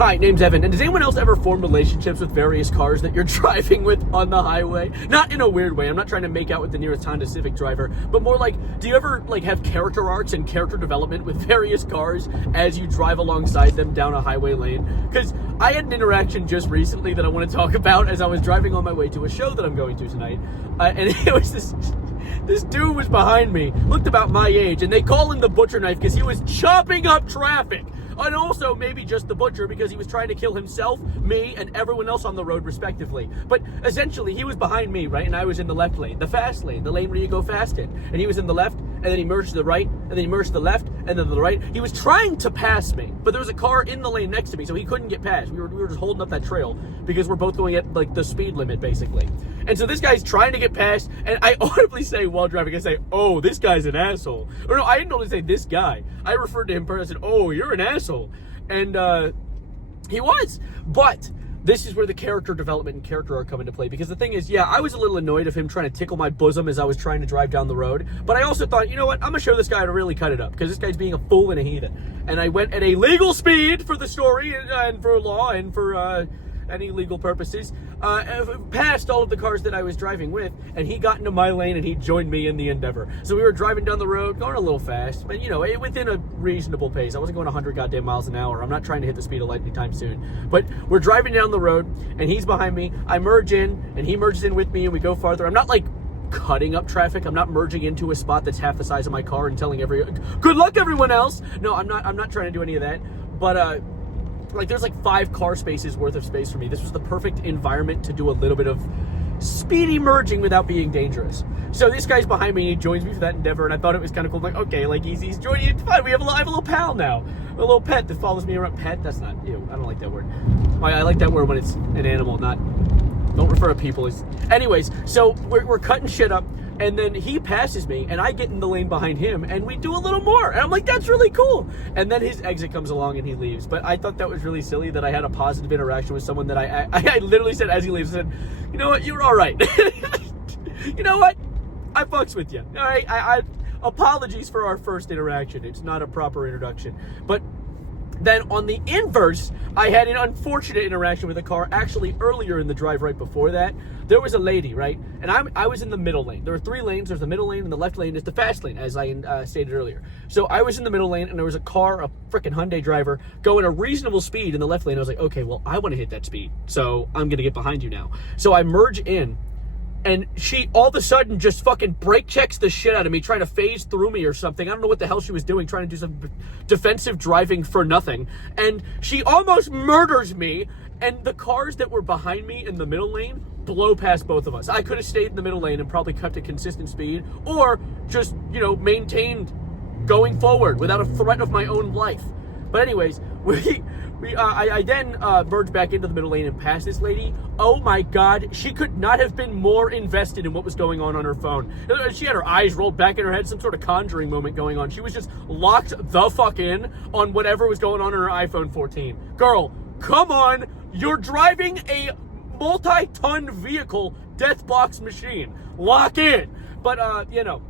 Hi, name's Evan, and does anyone else ever form relationships with various cars that you're driving with on the highway? Not in a weird way. I'm not trying to make out with the nearest Honda Civic driver, but more like, do you ever like have character arcs and character development with various cars as you drive alongside them down a highway lane? Because I had an interaction just recently that I want to talk about as I was driving on my way to a show that I'm going to tonight, and it was this dude was behind me, looked about my age, and they call him the butcher knife because he was chopping up traffic. And also maybe just the butcher because he was trying to kill himself, me, and everyone else on the road respectively. But essentially, he was behind me, right? And I was in the left lane, the fast lane, the lane where you go fast in. And he was in the left, and then he merged to the right, and then he merged to the left, and then to the right. He was trying to pass me, but there was a car in the lane next to me, so he couldn't get past. We were just holding up that trail because we're both going at like the speed limit, basically. And so this guy's trying to get past, and I audibly say while driving, I say, "Oh, this guy's an asshole." Or no, I didn't only say this guy. I referred to him first. I said, "Oh, you're an asshole." And he was. But this is where the character development and character arc come into play. Because the thing is, yeah, I was a little annoyed of him trying to tickle my bosom as I was trying to drive down the road. But I also thought, you know what? I'm going to show this guy how to really cut it up. Because this guy's being a fool and a heathen. And I went at a legal speed for the story and for law and for any legal purposes. Past all of the cars that I was driving with, and he got into my lane and he joined me in the endeavor. So we were driving down the road, going a little fast, but you know, within a reasonable pace. I wasn't going 100 goddamn miles an hour. I'm not trying to hit the speed of light anytime soon. But we're driving down the road, and he's behind me. I merge in, and he merges in with me, and we go farther. I'm not like cutting up traffic. I'm not merging into a spot that's half the size of my car and telling good luck everyone else. No, I'm not trying to do any of that. But like there's like 5 car spaces worth of space for me. This was the perfect environment to do a little bit of speedy merging without being dangerous. So this guy's behind me, and he joins me for that endeavor, and I thought it was kind of cool. I'm like, okay, like he's joining you. It's fine. I have a little pal now, a little pet that follows me around. Pet? That's not ew. I don't like that word. I like that word when it's an animal, not. Don't refer to people. Anyways, so we're cutting shit up. And then he passes me, and I get in the lane behind him, and we do a little more. And I'm like, that's really cool. And then his exit comes along, and he leaves. But I thought that was really silly that I had a positive interaction with someone that I literally said as he leaves, I said, you know what, you're all right. You know what? I fucks with you. All right? I apologies for our first interaction. It's not a proper introduction. But then on the inverse, I had an unfortunate interaction with a car actually earlier in the drive right before that. There was a lady, right? And I was in the middle lane. There were 3 lanes. There's the middle lane, and the left lane is the fast lane, as I stated earlier. So I was in the middle lane, and there was a car, a frickin' Hyundai driver, going a reasonable speed in the left lane. I was like, okay, well, I want to hit that speed, so I'm going to get behind you now. So I merge in, and she all of a sudden just fucking brake checks the shit out of me, trying to phase through me or something. I don't know what the hell she was doing, trying to do some defensive driving for nothing. And she almost murders me, and the cars that were behind me in the middle lane blow past both of us. I could have stayed in the middle lane and probably kept a consistent speed, or just, you know, maintained going forward without a threat of my own life. But anyways, I then merged back into the middle lane and passed this lady. Oh my God, she could not have been more invested in what was going on her phone. She had her eyes rolled back in her head, some sort of Conjuring moment going on. She was just locked the fuck in on whatever was going on in her iPhone 14. Girl, come on, you're driving a multi-ton vehicle death box machine. Lock in. But, you know,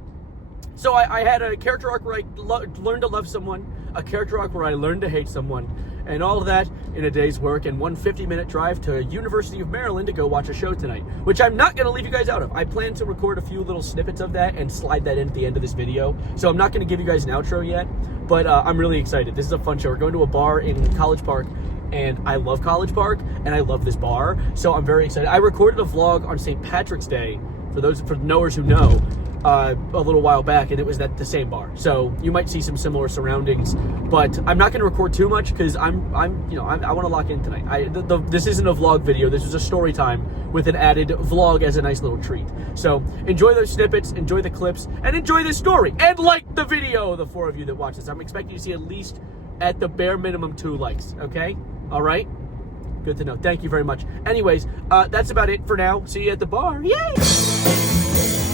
so I had a character arc where I learned to love someone, a character arc where I learned to hate someone, and all of that in a day's work and one 50-minute drive to University of Maryland to go watch a show tonight, which I'm not going to leave you guys out of. I plan to record a few little snippets of that and slide that in at the end of this video, so I'm not going to give you guys an outro yet, but I'm really excited. This is a fun show. We're going to a bar in College Park, and I love College Park, and I love this bar, so I'm very excited. I recorded a vlog on St. Patrick's Day, for knowers who know, a little while back, and it was at the same bar. So you might see some similar surroundings, but I'm not going to record too much because I want to lock in tonight. This isn't a vlog video. This is a story time with an added vlog as a nice little treat. So enjoy those snippets, enjoy the clips, and enjoy this story. And like the video, the 4 of you that watch this. I'm expecting to see at least, at the bare minimum, 2 likes. Okay? All right? Good to know. Thank you very much. Anyways, that's about it for now. See you at the bar. Yay!